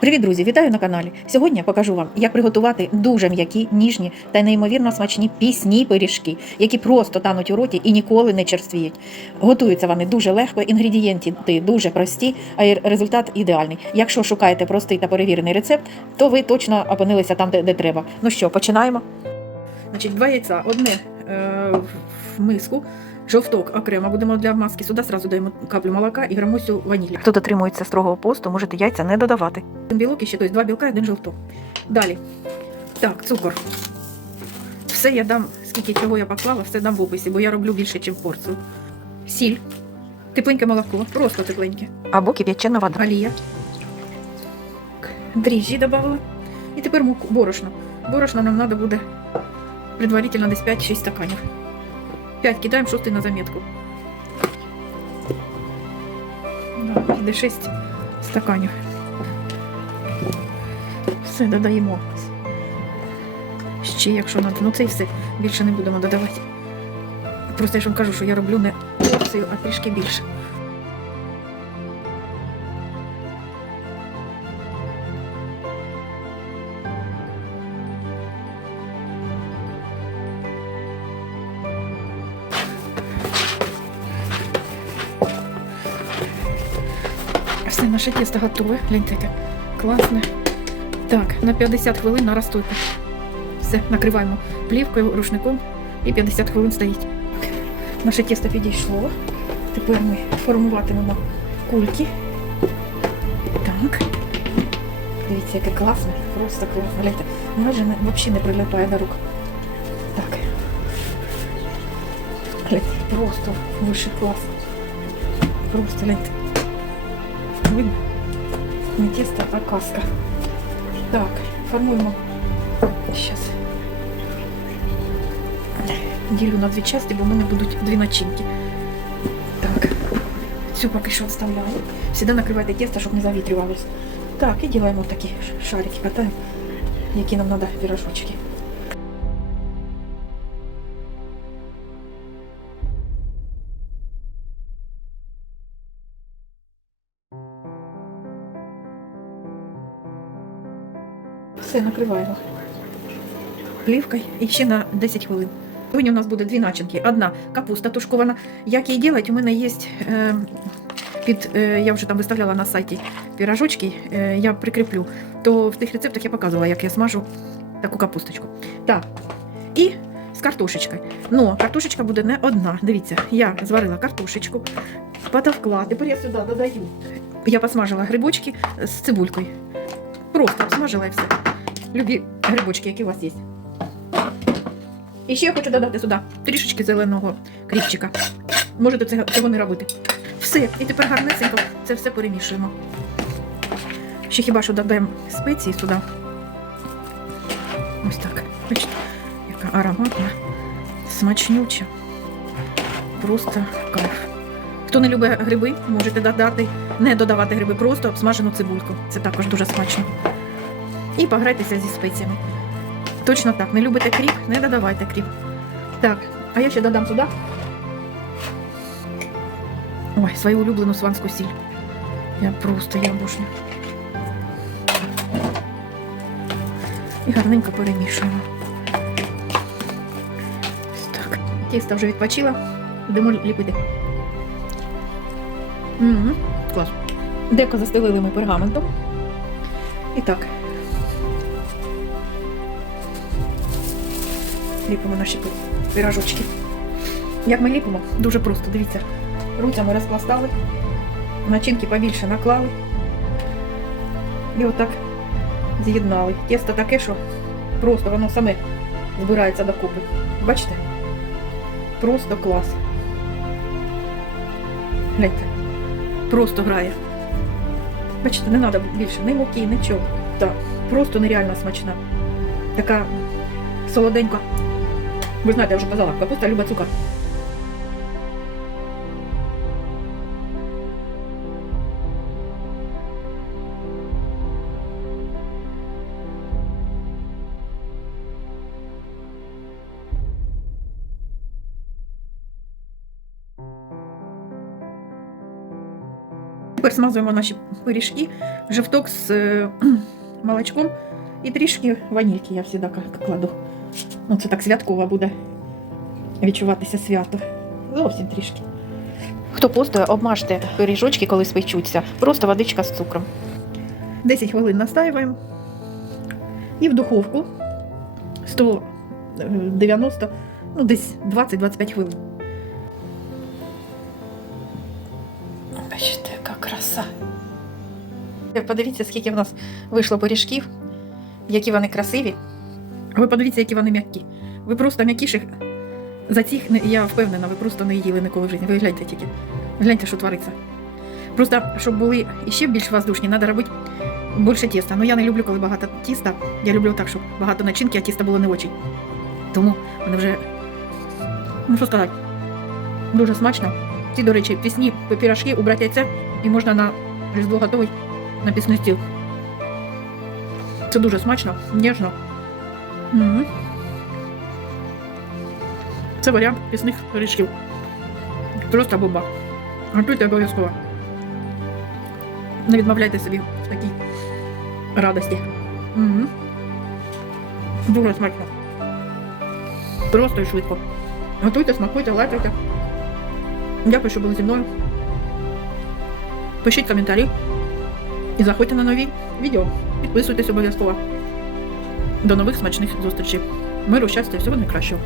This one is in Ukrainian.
Привіт, друзі! Вітаю на каналі. Сьогодні я покажу вам, як приготувати дуже м'які, ніжні та неймовірно смачні пісні пиріжки, які просто тануть у роті і ніколи не черствіють. Готуються вони дуже легко, інгредієнти дуже прості, а результат ідеальний. Якщо шукаєте простий та перевірений рецепт, то ви точно опинилися там, де, де треба. Ну що, починаємо. Значить, два яйця, одне е, в миску. Жовток окремо будемо для маски. Сюди зразу даємо каплю молока і грамусю ванілі. Хто дотримується строгого посту, можете яйця не додавати. Один білок і ще тобто два білка і один жовток. Далі. Так, цукор. Все я дам, скільки чого я поклала, все дам в описі, бо я роблю більше, ніж порцію. Сіль, тепленьке молоко, просто тепленьке. Або кип'ячена вода. Олія. Дріжджі додали. І тепер муку, борошно. Борошно нам треба буде предварительно десь 5-6 стаканів. 5 кидаємо, 6 на заметку. Да, іде 6 стаканів. Все додаємо. Ще, якщо треба. Ну це і все. Більше не будемо додавати. Просто я ж вам кажу, що я роблю не порцію, а трішки більше. Все, наше тісто готове. Гляньте, яке класне. Так, на 50 хвилин на. Все, накриваємо плівкою, рушником і 50 хвилин стоїть. Наше тісто підійшло. Тепер ми формуватимемо кульки. Так. Дивіться, яке класне, просто класно. Гляньте, майже не, взагалі не прилипає до рук. Так. Гляньте, просто вище клас. Просто гляньте. Видно? Не тесто, а каска. Так, формуємо. Сейчас. Ділю на дві частини, бо в мене будуть дві начинки. Так. Цю поки що відставляю. Всегда накривайте тесто, щоб не завітрювалося. Так, і робимо такі шарики, катаємо, які нам треба пірожочки. Все, накриваємо плівкою і ще на 10 хвилин. Сьогодні у нас буде дві начинки. Одна капуста тушкована. Як її робити, у мене є е, під, е, я вже там виставляла на сайті пірожочки, е, я прикріплю. То в тих рецептах я показувала, як я смажу таку капусточку. Так. І з картошечкою. Ну, картошечка буде не одна. Дивіться, я зварила картошечку, потовкла. Тепер я сюди додаю. Я посмажила грибочки з цибулькою. Просто обсмажила і все. Любі грибочки, які у вас є. І ще я хочу додати сюди трішечки зеленого кріпчика. Можете цього, не робити. Все, і тепер гарнесенько це все перемішуємо. Ще хіба що додаємо спеції сюди. Ось так. Бачите, яка ароматна, смачнюча. Просто кайф. Хто не любить гриби, можете додати, не додавати гриби, просто обсмажену цибульку. Це також дуже смачно. І пограйтеся зі спеціями. Точно так, не любите кріп, не додавайте кріп. Так, а я ще додам сюди. Ой, свою улюблену сванську сіль. Я просто я обожнюю. І гарненько перемішуємо. Так. Тісто вже відпочило. Йдемо ліпити. Угу, клас. Деко застелили ми пергаментом. І так. Ліпимо наші пирожочки. Як ми ліпимо? Дуже просто, дивіться. Руцями розпластали, начинки побільше наклали. І отак з'єднали. Тісто таке, що просто воно саме збирається докупи. Бачите? Просто клас. Гляньте. Просто грає. Бачите, не треба більше ні муки, нічого. Так, просто нереально смачна. Така солоденька. Ви знаєте, я вже казала, капуста любить цукор. Тепер смазуємо наші пиріжки, жовток з е, молочком і трішки ванільки я завжди к- кладу. Ну, це так святково буде відчуватися свято. Зовсім трішки. Хто постує, обмажте пиріжочки, коли спечуться. Просто водичка з цукром. 10 хвилин настаюємо. І в духовку 190, ну десь 20-25 хвилин. Бачите, яка краса. Подивіться, скільки в нас вийшло пиріжків, які вони красиві. Ви подивіться, які вони м'які. Ви просто м'якіших за цих, я впевнена, ви просто не їли ніколи в житті. Ви гляньте тільки. Гляньте, що твориться. Просто, щоб були іще більш воздушні, треба робити більше тіста. Ну я не люблю, коли багато тіста. Я люблю так, щоб багато начинки, а тіста було не очень. Тому вони вже. Ну що сказати, дуже смачно. Ці, до речі, пісні пирожки убрати яйце і можна на різдво готовий на пісний стіл. Це дуже смачно, ніжно. Мгм. Це варіант пісних пиріжків. Просто бомба. Готуйте обов'язково. Не відмовляйте собі в такій радості. Угу. Дуже смачно. Просто і швидко. Готуйте, смакуйте, лайкайте. Дякую, що були зі мною. Пишіть коментарі і заходьте на нові відео. Підписуйтесь обов'язково. До нових смачних зустрічей. Миру, щастя і всього найкращого.